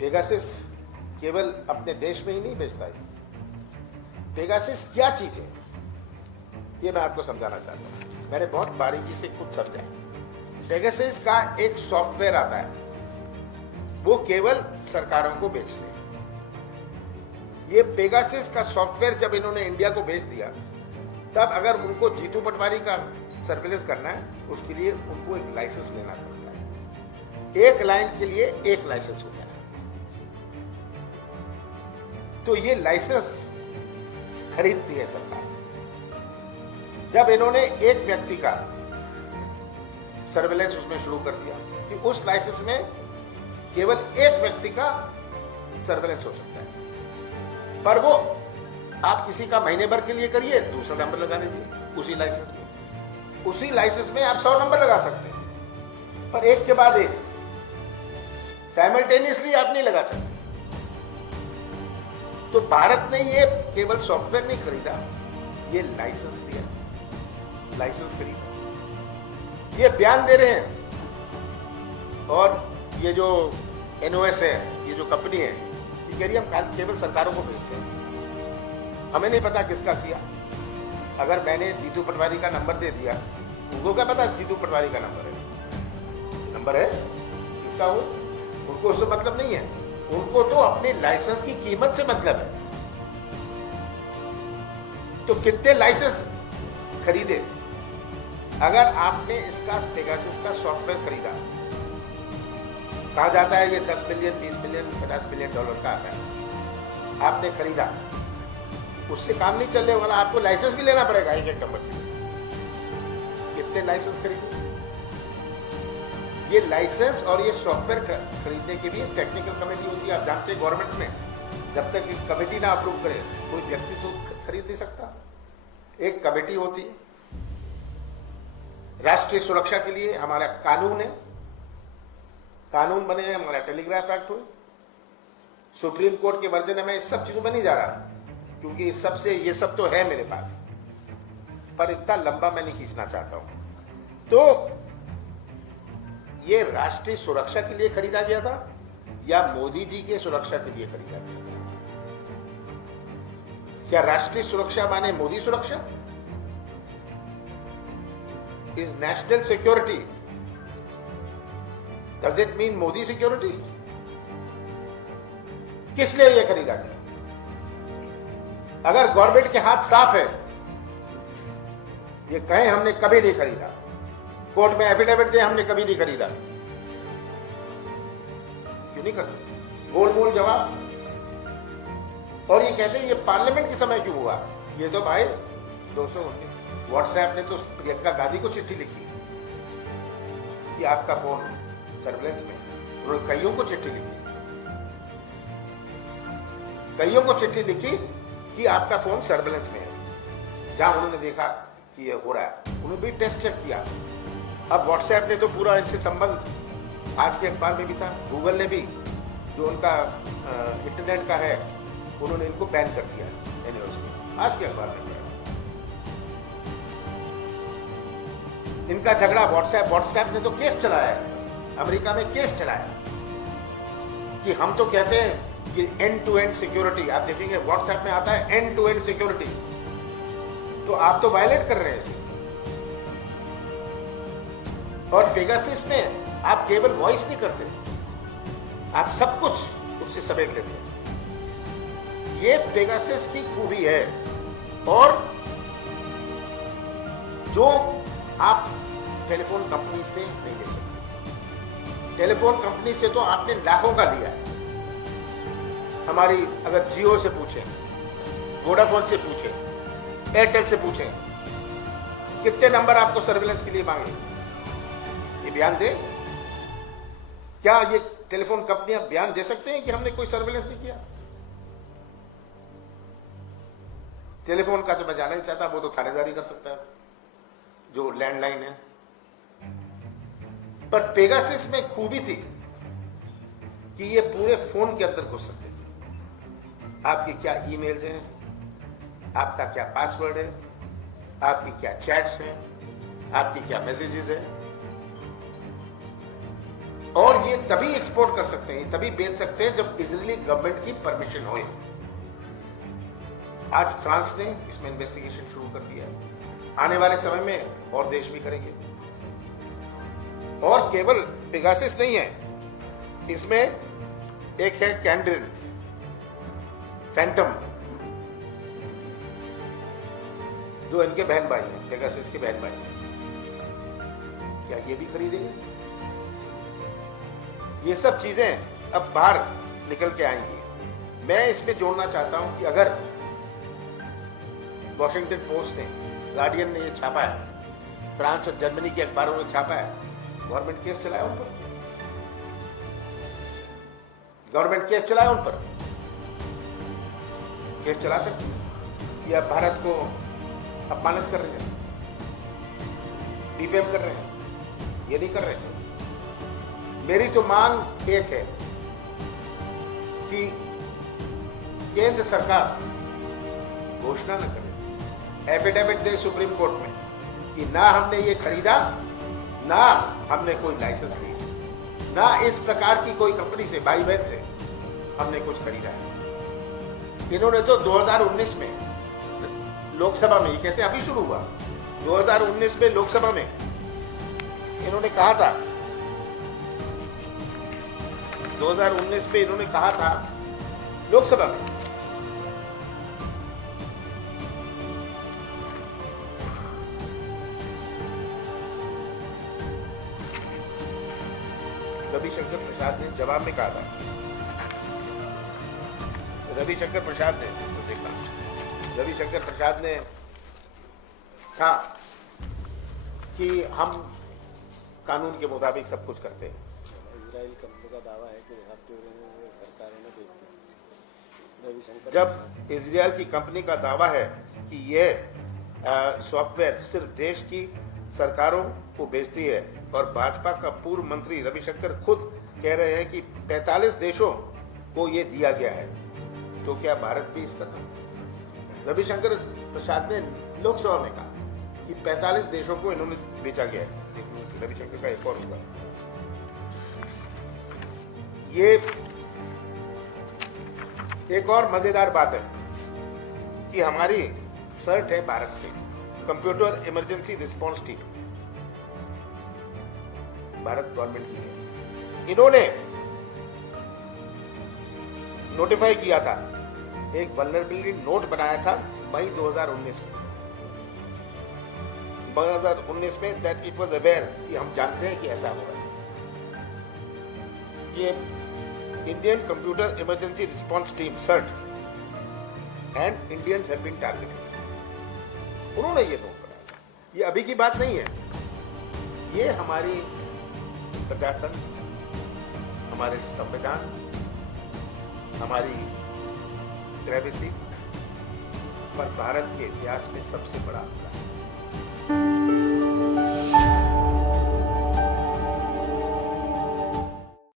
Pegasus केवल अपने देश में ही नहीं बेचता है। पेगासिस क्या चीज है ये मैं आपको समझाना चाहता हूं। मैंने बहुत बारीकी से कुछ समझा। पेगासिस का एक सॉफ्टवेयर आता है, वो केवल सरकारों को बेचते हैं। ये पेगासिस का सॉफ्टवेयर जब इन्होंने इंडिया को बेच दिया, तब अगर उनको जीतू पटवारी का सर्विलेंस करना है, उसके लिए उनको एक लाइसेंस लेना पड़ता है। एक लाइन के लिए एक लाइसेंस होता है। तो ये लाइसेंस खरीदती है सरकार। जब इन्होंने एक व्यक्ति का सर्विलेंस उसमें शुरू कर दिया कि उस लाइसेंस में केवल एक व्यक्ति का सर्विलेंस हो सकता है, पर वो आप किसी का महीने भर के लिए करिए, दूसरा नंबर लगा दीजिए उसी लाइसेंस में। उसी लाइसेंस में आप 100 नंबर लगा सकते हैं, पर एक के बाद एक साइमल्टेनियसली आप नहीं लगा सकते। तो भारत ने ये केवल सॉफ्टवेयर नहीं खरीदा, ये लाइसेंस लिया, लाइसेंस खरीदा। ये बयान दे रहे हैं, और ये जो एनओएस है, ये जो कंपनी है, ये कह रही है हम केवल सरकारों को भेजते हैं, हमें नहीं पता किसका किया। अगर मैंने जीतू पटवारी का नंबर दे दिया, उनको क्या पता जीतू पटवारी का नंबर है किसका हो? उनको उससे मतलब नहीं है। उनको तो अपने लाइसेंस की कीमत से मतलब है। तो कितने लाइसेंस खरीदे? अगर आपने इसका पेगासिस का सॉफ्टवेयर खरीदा, कहा जाता है ये 10 मिलियन, 20 मिलियन, 50 मिलियन डॉलर का आता है, आपने खरीदा, उससे काम नहीं चलने वाला, आपको लाइसेंस भी लेना पड़ेगा एक नंबर के लिए। कितने लाइसेंस खरीदे? ये लाइसेंस और ये सॉफ्टवेयर खरीदने के लिए टेक्निकल कमेटी होती है। आप जानते हैं गवर्नमेंट में जब तक एक कमेटी ना अप्रूव करे, कोई व्यक्ति तो खरीद नहीं सकता। एक कमेटी होती है। राष्ट्रीय सुरक्षा के लिए हमारा कानून है, कानून बने हैं, हमारा टेलीग्राफ एक्ट हो, सुप्रीम कोर्ट के वर्जन में इस सब चीजों में नहीं जा रहा, क्योंकि इस सब से ये सब तो है मेरे पास, पर इतना लंबा मैं नहीं खींचना चाहता हूं। तो ये राष्ट्रीय सुरक्षा के लिए खरीदा गया था या मोदी जी के सुरक्षा के लिए खरीदा गया था? क्या राष्ट्रीय सुरक्षा माने मोदी सुरक्षा? Is national security, does it mean Modi security? किस लिए यह खरीदा गया? अगर गवर्नमेंट के हाथ साफ है, ये कहें हमने कभी नहीं खरीदा, कोर्ट में एफिडेविट दे हमने कभी नहीं खरीदा, क्यों नहीं करते? गोल गोल जवाब। और ये कहते हैं ये पार्लियामेंट के समय क्यों हुआ? ये तो भाई 219 व्हाट्सएप ने तो प्रियंका गांधी को चिट्ठी लिखी कि आपका फोन सर्विलेंस में। उन्होंने कईयों को चिट्ठी लिखी, कईयों को चिट्ठी लिखी कि आपका फोन सर्विलेंस में है। जहां उन्होंने देखा कि ये हो रहा है, उन्होंने भी टेस्ट चेक किया। अब व्हाट्सएप ने तो पूरा इनसे संबंध आज के अखबार में भी था, गूगल ने भी, जो उनका इंटरनेट का है, उन्होंने इनको बैन कर दिया आज के अखबार में। इनका झगड़ा व्हाट्सएप ने तो केस चलाया है, अमेरिका में केस चलाया कि हम तो कहते हैं कि एंड टू एंड सिक्योरिटी। आप देखेंगे व्हाट्सएप में आता है एंड टू एंड सिक्योरिटी, तो आप तो वायलेट कर रहे हैं इसे। और पेगासिस में आप केवल वॉइस नहीं करते, आप सब कुछ उससे समेट लेते हैं। ये पेगासिस की खूबी है। और जो आप टेलीफोन कंपनी से नहीं ले सकते। टेलीफोन कंपनी से तो आपने लाखों का लिया है। हमारी अगर जियो से पूछें, वोडाफोन से पूछें, एयरटेल से पूछें, कितने नंबर आपको सर्विलेंस के लिए मांगे, ये बयान दे। क्या ये टेलीफोन कंपनियां बयान दे सकते हैं कि हमने कोई सर्विलेंस नहीं किया? टेलीफोन का तो मैं जाना नहीं चाहता, वो तो थानेदारी कर सकता है, जो लैंडलाइन है। पर पेगासिस में खूबी थी कि ये पूरे फोन के अंदर घुस सकते थे। आपकी क्या ईमेल्स हैं, आपका क्या पासवर्ड है, आपकी क्या चैट्स हैं, आपकी क्या मैसेजेस हैं, और ये तभी एक्सपोर्ट कर सकते हैं, तभी बेच सकते हैं जब इजरायली गवर्नमेंट की परमिशन हो। आज फ्रांस ने इसमें इन्वेस्टिगेशन शुरू कर दिया है, आने वाले समय में और देश भी करेंगे। और केवल पेगासस नहीं है, इसमें एक है कैंड्रिल, फैंटम, जो इनके बहन भाई हैं, पेगासस के बहन भाई हैं। क्या ये भी खरीदेंगे? ये सब चीजें अब बाहर निकल के आएंगी। मैं इसमें जोड़ना चाहता हूं कि अगर वॉशिंगटन पोस्ट ने, गार्डियन ने ये छापा है, फ्रांस और जर्मनी के अखबारों ने छापा है, गवर्नमेंट केस चलाया उन पर, गवर्नमेंट केस चलाया उन पर, केस चला सकती है कि आप भारत को अपमानित कर रहे हैं, डिफेम कर रहे हैं। ये नहीं कर रहे हैं। मेरी तो मांग एक है कि केंद्र सरकार घोषणा न करे, एफिडेविट दे सुप्रीम कोर्ट में कि ना हमने ये खरीदा, ना हमने कोई लाइसेंस लिया, ना इस प्रकार की कोई कंपनी से, भाई बहन से हमने कुछ खरीदा है। इन्होंने तो 2019 में लोकसभा में, ये कहते हैं अभी शुरू हुआ, 2019 में लोकसभा में इन्होंने कहा था, 2019 में इन्होंने कहा था लोकसभा में, रविशंकर प्रसाद ने जवाब में कहा था, रविशंकर प्रसाद ने, तो देखा, रविशंकर प्रसाद ने कहा कि हम कानून के मुताबिक सब कुछ करते हैं। इजराइल कंपनी का दावा है कि सरकारों ने बेच दिया। रविशंकर, जब इजराइल की कंपनी का दावा है कि यह सॉफ्टवेयर सिर्फ देश की सरकारों को बेचती है, और भाजपा का पूर्व मंत्री रविशंकर खुद कह रहे हैं कि 45 देशों को यह दिया गया है, तो क्या भारत भी इसका था? रविशंकर प्रसाद ने लोकसभा में कहा कि 45 देशों को इन्होंने बेचा गया है। रविशंकर का एक और होगा, ये एक और मजेदार बात है कि हमारी सर्ट है भारत की, computer emergency response team, Bharat government की है। इन्होंने नोटिफाई किया था, एक वल्नरेबिलिटी नोट बनाया था मई 2019 में, 2019 में, दैट इट वाज अवेयर, कि हम जानते हैं कि ऐसा होगा। ये Indian computer emergency response team CERT and Indians have been targeted, उन्होंने ये नोट बनाया था। ये अभी की बात नहीं है, ये हमारी प्रजातंत्र, हमारे संविधान, हमारी प्राइवेसी पर भारत के इतिहास में सबसे बड़ा हमला है।